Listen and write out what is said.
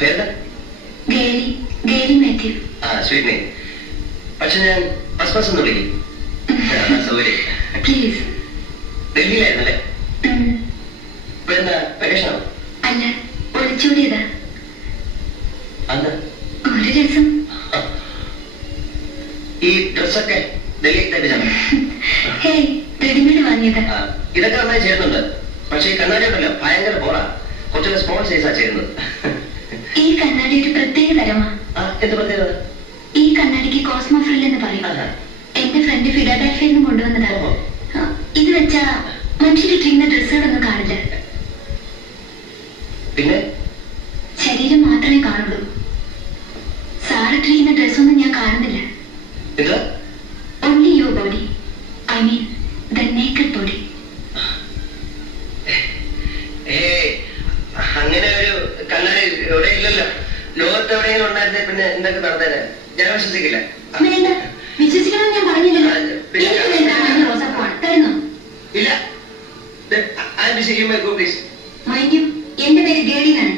പേരെന്താ? Geli Mathew. Sweet name. പക്ഷെ ഞാൻ അസ്പാസ് എന്ന് വിളിക്കും. സൗകര്യം. പ്ലീസ്. ഡൽഹിയിലായിരുന്നല്ലേ? ഇപ്പോഴെന്താ വെക്കേഷനാണോ? അല്ല, ഒളിച്ചോടിയതാ. അന്ന് ഒരു രസം. ഈ ഡ്രസ്സൊക്കെ ഡൽഹി തയ്പ്പിച്ചാണ്? റെഡിമെയ്ഡ് വാങ്ങിയതാ. ഇതൊക്കെ നന്നായി ചേരുന്നുണ്ട്. പക്ഷെ ഈ കണ്ണാടി ഉണ്ടല്ലോ ഭയങ്കര പോറാ. കുറച്ചുകൂടെ സ്മോൾ സൈസാ ചേരുന്നത്. ഈ കണ്ണാടി ഒരു പ്രത്യേക തരമാ. എന്ത് പ്രത്യേകത? ഈ കണ്ണാടിക്ക് കോസ്മോ ഫ്രിൽ എന്ന് പറയും. എന്റെ ഫ്രണ്ട് ഫിലാഡൽഫിയിൽ നിന്ന് കൊണ്ടുവന്നതാണ്. ഇത് വെച്ചാ മനുഷ്യരിട്ടിരിക്കുന്ന ഡ്രസ്സുകളൊന്നും കാണില്ല. പിന്നെ ശരീരം മാത്രമേ കാണുള്ളൂ. സാറിട്ടിരിക്കുന്ന ഡ്രസ്സൊന്നും ഞാൻ കാണുന്നില്ല. Only your body. I mean the naked body. അങ്ങനെ ഒരു കണ്ണാടി എവിടെ ഇല്ലല്ലോ. ലോകത്ത് എവിടെയെങ്കിലും ഉണ്ടായിരുന്നേ പിന്നെ എന്തൊക്കെ നടന്നേനെ. ഞാൻ വിശ്വസിക്കില്ല. വേണ്ട, വിശ്വസിക്കണം ഞാൻ പറഞ്ഞില്ലല്ലോ. തരുന്നോ? ഇല്ല. മൈൻഡ് യു, എന്റെ പേര് ഗേഡി എന്നാണ്.